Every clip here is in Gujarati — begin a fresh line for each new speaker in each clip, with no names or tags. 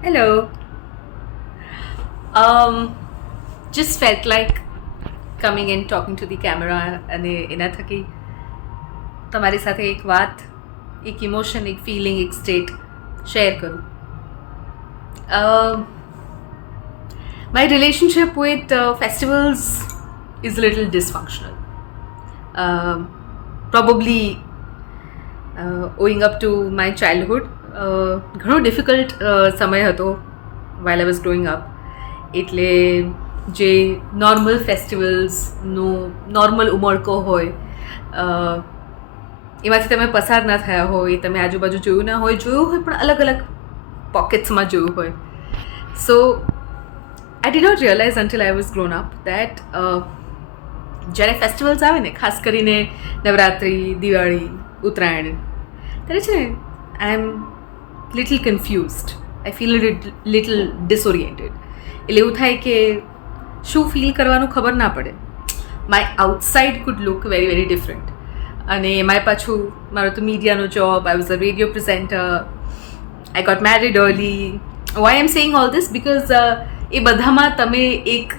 Hello. Um, just felt like coming and talking to the camera અને એના થકી તમારી સાથે એક વાત એક ઇમોશન એક ફિલિંગ એક સ્ટેટ શેર કરું my relationship with festivals is little dysfunctional probably owing up to my childhood ઘણો ડિફિકલ્ટ સમય હતો while I was growing up એટલે જે નોર્મલ ફેસ્ટિવલ્સનો નોર્મલ ઉમળકો હોય એમાંથી તમે પસાર ના થયા હોય, તમે આજુબાજુ જોયું ના હોય, જોયું હોય પણ અલગ અલગ પોકેટ્સમાં જોયું હોય. So I did not realise until I was grown up that જ્યારે ફેસ્ટિવલ્સ આવે ને, ખાસ કરીને નવરાત્રિ, દિવાળી, ઉત્તરાયણ, ત્યારે છે ને I am little confused I feel little disoriented એટલે એવું થાય કે શું ફીલ કરવાનું ખબર ના પડે. My outside could look very very different અને એમાંય પાછું, મારો તો મીડિયાનો job I was a radio presenter I got married early why am saying all this because એ બધામાં તમે એક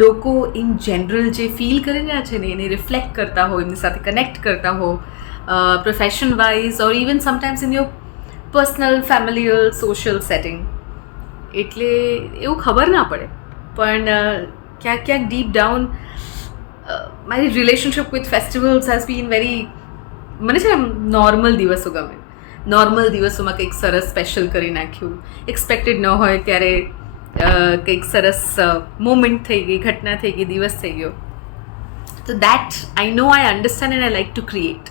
લોકો ઇન જનરલ જે ફીલ કરી રહ્યા છે ને, એને રિફ્લેક્ટ કરતા હો, એમની સાથે કનેક્ટ કરતા હો profession wise or even sometimes in your personal familial social setting એટલે એવું ખબર ના પડે. પણ ક્યાંક ક્યાંક ડીપ ડાઉન મારી relationship with festivals has been very મને છે નોર્મલ દિવસો ગમે. નોર્મલ દિવસોમાં કંઈક સરસ સ્પેશિયલ કરી નાખ્યું. એક્સપેક્ટેડ ન હોય ત્યારે કંઈક સરસ મોમેન્ટ થઈ ગઈ, ઘટના થઈ ગઈ, દિવસ થઈ ગયો. તો that I know I understand and I like to create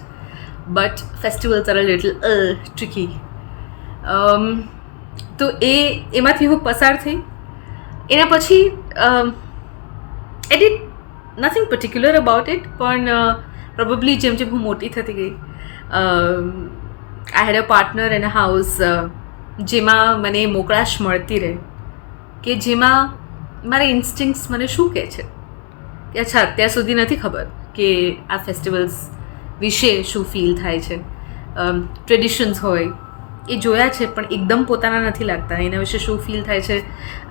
but festivals a little tricky તો એ, એમાંથી હું પસાર થઈ. એના પછી at it nothing particular about it પણ પ્રોબેબલી જેમ જેમ હું મોટી થતી ગઈ I had a partner an house જેમાં મને મોકળાશ મળતી રહે, કે જેમાં મારા ઇન્સ્ટિંક્ટ્સ મને શું કહે છે? કે અચ્છા, અત્યાર સુધી નથી ખબર કે આ ફેસ્ટિવલ્સ વિશે શું ફીલ થાય છે. ટ્રેડિશન્સ હોય એ જોયા છે પણ એકદમ પોતાના નથી લાગતા એના વિશે શું ફીલ થાય છે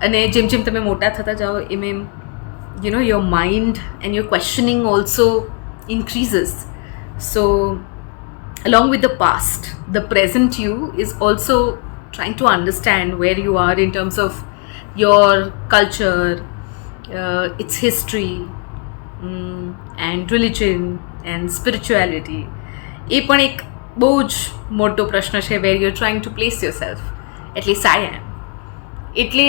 અને જેમ જેમ તમે મોટા થતા જાઓ એમ એમ you know your mind and your questioning also increases so along with the past the present you is also trying to understand where you are in terms of your culture uh, its history mm, and religion and spirituality એ પણ એક બહુ જ મોટો પ્રશ્ન છે where you trying to place yourself at least I am એટલે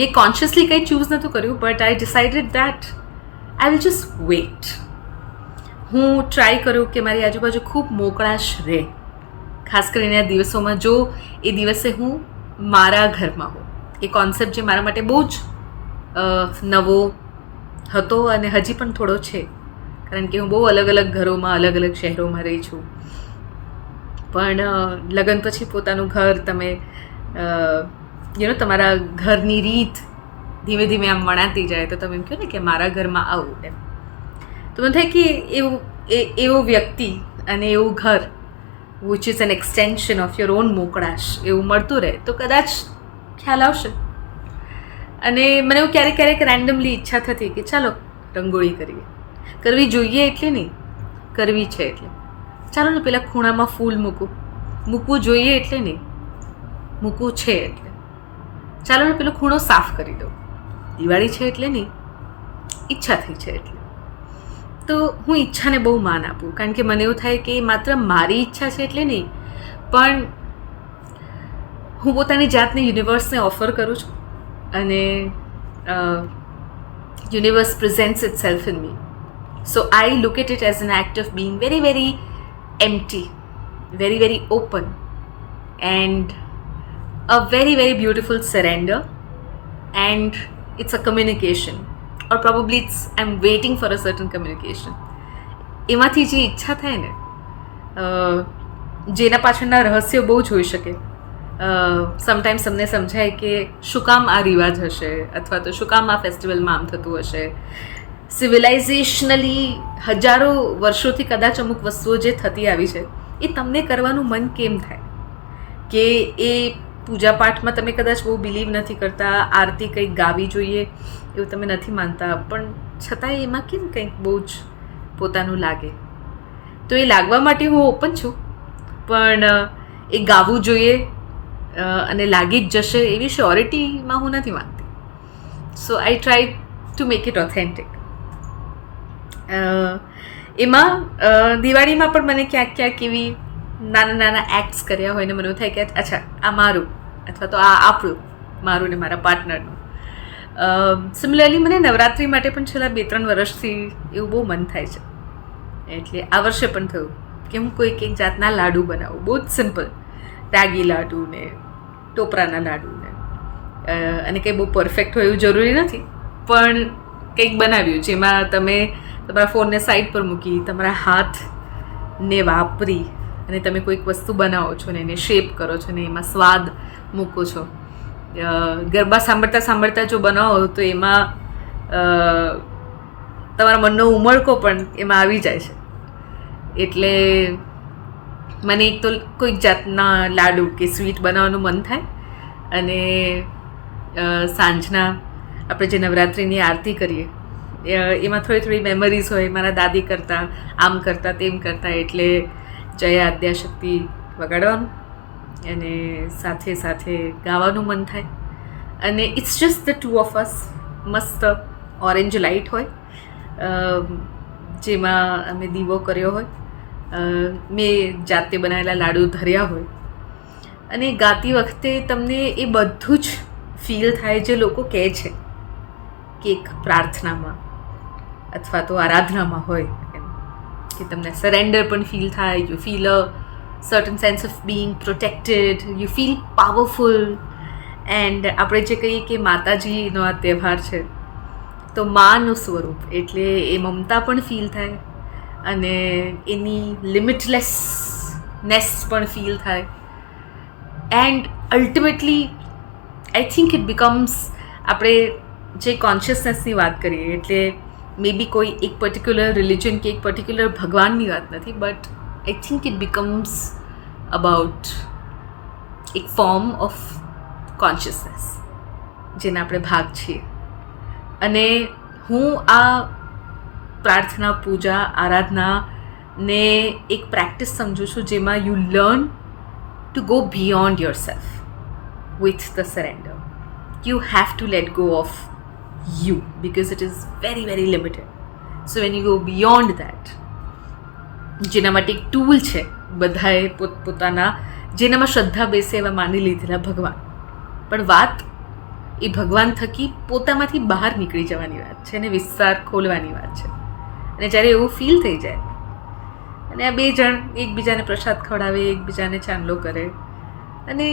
મેં કોન્શિયસલી કંઈ ચૂઝ નહોતું કર્યું but I decided that I will just wait હું ટ્રાય કરું કે મારી આજુબાજુ ખૂબ મોકળાશ રહે. ખાસ કરીને આ દિવસોમાં જો એ દિવસે હું મારા ઘરમાં હોઉં. એ કોન્સેપ્ટ જે મારા માટે બહુ જ નવો હતો અને હજી પણ થોડો છે. કારણ કે હું બહુ અલગ અલગ ઘરોમાં, અલગ અલગ શહેરોમાં રહી છું. પણ લગ્ન પછી પોતાનું ઘર તમે યુ નો તમારા ઘરની રીત ધીમે ધીમે આમ વણાતી જાય તો તમે એમ કહો ને કે મારા ઘરમાં આવું એમ. તો મને થાય કે એવું એવો વ્યક્તિ અને એવું ઘર which is an extension of your own મોકળાશ, એવું મળતું રહે તો કદાચ ખ્યાલ આવશે. અને મને એવું ક્યારેક ક્યારેક રેન્ડમલી ઈચ્છા થતી કે ચાલો, રંગોળી કરીએ. કરવી જોઈએ એટલે નહીં? કરવી છે એટલે. ચાલો ને પેલા ખૂણામાં ફૂલ મૂકું. મૂકવું જોઈએ એટલે નહીં? મૂકવું છે એટલે. ચાલો ને પેલો ખૂણો સાફ કરી દઉં. દિવાળી છે એટલે નહીં? ઈચ્છા થઈ છે એટલે. તો હું ઈચ્છાને બહુ માન આપું. કારણ કે મને એવું થાય કે માત્ર મારી ઈચ્છા છે એટલે નહીં. પણ હું પોતાની જાતને યુનિવર્સને ઓફર કરું છું. અને universe presents itself in me. so I look at it as an act of being very very empty very very open and a very very beautiful surrender and it's a communication or probably it's i'm waiting for a certain communication એમાંથી જે ઈચ્છા થાય ને અ, જેના પાછળના રહસ્યો બહુ જ હોઈ શકે સમટાઈમ્સ તમને સમજાય કે શું કામ આ રિવાજ હશે અથવા તો શું કામ આ ફેસ્ટિવલમાં આમ થતું હશે સિવિલાઇઝેશનલી હજારો વર્ષોથી કદાચ અમુક વસ્તુઓ જે થતી આવી છે, એ તમને કરવાનું મન કેમ થાય? કે એ પૂજા પાઠમાં તમે કદાચ બહુ બિલીવ નથી કરતા, આરતી કંઈક ગાવી જોઈએ એવું તમે નથી માનતા, પણ છતાંય એમાં કેમ કંઈક બહુ જ પોતાનું લાગે? તો એ લાગવા માટે હું ઓપન છું, પણ એ ગાવું જોઈએ અને લાગી જ જશે એવી શ્યોરિટીમાં હું નથી માનતી. So I try to make it authentic એમાં દિવાળીમાં પણ મને ક્યાંક ક્યાંક એવી નાના નાના એક્ટ્સ કર્યા હોય ને મને થાય કે, અચ્છા, આ મારું અથવા તો આ આપણું, મારું ને મારા પાર્ટનરનું સિમિલરલી મને નવરાત્રિ માટે પણ છેલ્લા બે ત્રણ વર્ષથી એવું બહુ મન થાય છે. એટલે આ વર્ષે પણ થયું કે હું કોઈ કંઈક જાતના લાડુ બનાવું. બહુ જ સિમ્પલ રાગી લાડુ ને ટોપરાના લાડુ ને. અને કંઈ બહુ પરફેક્ટ હોય એવું જરૂરી નથી. પણ કંઈક બનાવ્યું જેમાં તમે તમારા ફોનને સાઈડ પર મૂકી, તમારા હાથને વાપરી અને તમે કોઈક વસ્તુ બનાવો છો ને એને શેપ કરો છો ને એમાં સ્વાદ મૂકો છો. ગરબા સાંભળતા સાંભળતા જો બનાવો તો એમાં તમારા મનનો ઉમળકો પણ એમાં આવી જાય છે. એટલે મને એક તો કોઈક જાતના લાડુ કે સ્વીટ બનાવવાનું મન થાય અને સાંજના આપણે જે નવરાત્રિની આરતી કરીએ એમાં થોડી થોડી મેમરીઝ હોય, મારા દાદી કરતાં, આમ કરતાં, તેમ કરતાં, એટલે જય આદ્યાશક્તિ વગાડવાનું અને સાથે સાથે ગાવાનું મન થાય. અને it's just the two of us મસ્ત ઓરેન્જ લાઇટ હોય જેમાં અમે દીવો કર્યો હોય મેં જાતે બનાવેલા લાડુ ધર્યા હોય. અને ગાતી વખતે તમને એ બધું જ ફીલ થાય જે લોકો કહે છે, કે એક પ્રાર્થનામાં. અથવા તો આરાધનામાં હોય કે તમને સરેન્ડર પણ ફીલ થાય you feel a certain sense of being protected you feel powerful and આપણે જે કહીએ કે માતાજીનો આ તહેવાર છે, તો માનું સ્વરૂપ, એટલે એ મમતા પણ ફીલ થાય અને એની લિમિટલેસનેસ પણ ફીલ થાય. And ultimately I think it becomes આપણે જે કોન્શિયસનેસની વાત કરીએ, એટલે મે બી કોઈ એક પર્ટિક્યુલર રિલિજન કે એક પર્ટિક્યુલર ભગવાનની વાત નથી but I think it becomes about એક ફોર્મ ઓફ કોન્શિયસનેસ જેના આપણે ભાગ છીએ અને હું આ પ્રાર્થના પૂજા આરાધના ને એક પ્રેક્ટિસ સમજું છું જેમાં you learn to go beyond yourself with the surrender you have to let go of you because it is very, very limited. So when you go beyond that, જેના માટે એક ટૂલ છે બધાએ પોતપોતાના જેનામાં શ્રદ્ધા બેસે એવા માની લીધેલા ભગવાન. પણ વાત એ ભગવાન થકી પોતામાંથી બહાર નીકળી જવાની વાત છે અને વિસ્તાર ખોલવાની વાત છે. અને જ્યારે એવું ફીલ થઈ જાય અને આ બે જણ એકબીજાને પ્રસાદ ખવડાવે એકબીજાને ચાંદલો કરે અને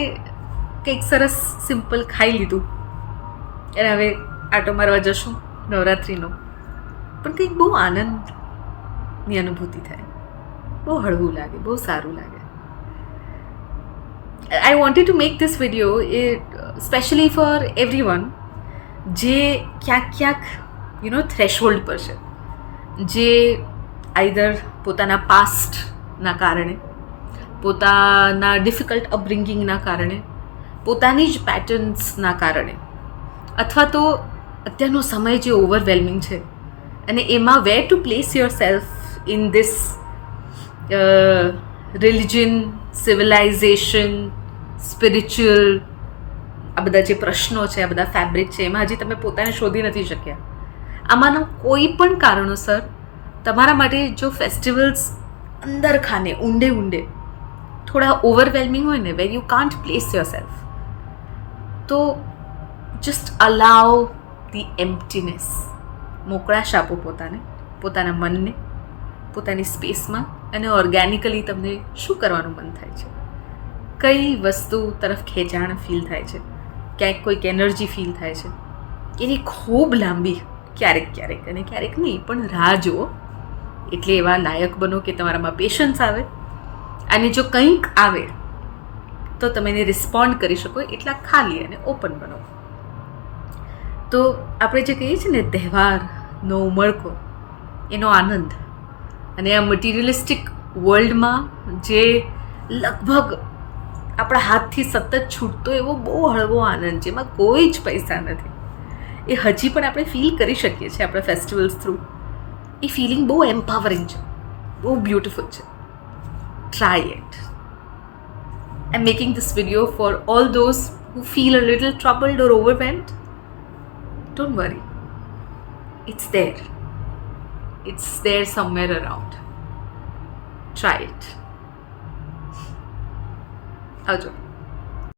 કંઈક સરસ સિમ્પલ ખાઈ લીધું. અને હવે આટો મારવા જશું? નવરાત્રિનો. પણ કંઈક બહુ આનંદની અનુભૂતિ થાય. બહુ હળવું લાગે, બહુ સારું લાગે. I wanted to make this video especially for everyone જે ક્યાંક ક્યાંક યુ નો થ્રેશહોલ્ડ પર છે. જે આઈધર પોતાના પાસ્ટના કારણે, પોતાના ડિફિકલ્ટ અપબ્રિંગિંગના કારણે, પોતાની જ પેટર્ન્સના કારણે, અથવા તો અત્યારનો સમય જે ઓવરવેલ્મિંગ છે. અને એમાં where to place yourself in this religion civilisation spiritual આ બધા જે પ્રશ્નો છે, આ બધા ફેબ્રિક છે, એમાં હજી તમે પોતાને શોધી નથી શક્યા. આમાંના કોઈ પણ કારણોસર તમારા માટે જો ફેસ્ટિવલ્સ અંદર ખાને, ઊંડે ઊંડે, થોડા ઓવરવેલ્મિંગ હોય ને where you can't place yourself તો જસ્ટ અલાવ ધી એમ્પ્ટીનેસ મોકળાશ આપો પોતાને, પોતાના મનને, પોતાની સ્પેસમાં અને ઓર્ગેનિકલી તમને શું કરવાનું મન થાય છે? કઈ વસ્તુ તરફ ખેંચાણ ફીલ થાય છે? ક્યાંક કોઈક એનર્જી ફીલ થાય છે? એની ખૂબ લાંબી ક્યારેક ક્યારેક અને ક્યારેક નહીં, પણ રાહ જુઓ. એટલે એવા લાયક બનો કે તમારામાં પેશન્સ આવે. અને જો કંઈક આવે, તો તમે એને રિસ્પોન્ડ કરી શકો એટલા ખાલી અને ઓપન બનો. તો આપણે જે કહીએ છીએ ને તહેવારનો ઉમળકો, એનો આનંદ. અને આ મટીરિયલિસ્ટિક વર્લ્ડમાં જે લગભગ આપણા હાથથી સતત છૂટતો એવો બહુ હળવો આનંદ, જેમાં કોઈ જ પૈસા નથી, એ હજી પણ આપણે ફીલ કરી શકીએ છીએ આપણા ફેસ્ટિવલ્સ થ્રુ એ ફિલિંગ બહુ એમ્પાવરિંગ છે, બહુ બ્યુટિફુલ છે. Try it I making this video for all those who feel a little troubled or overwhelmed. Don't worry, it's there. It's there somewhere around. Try it. How's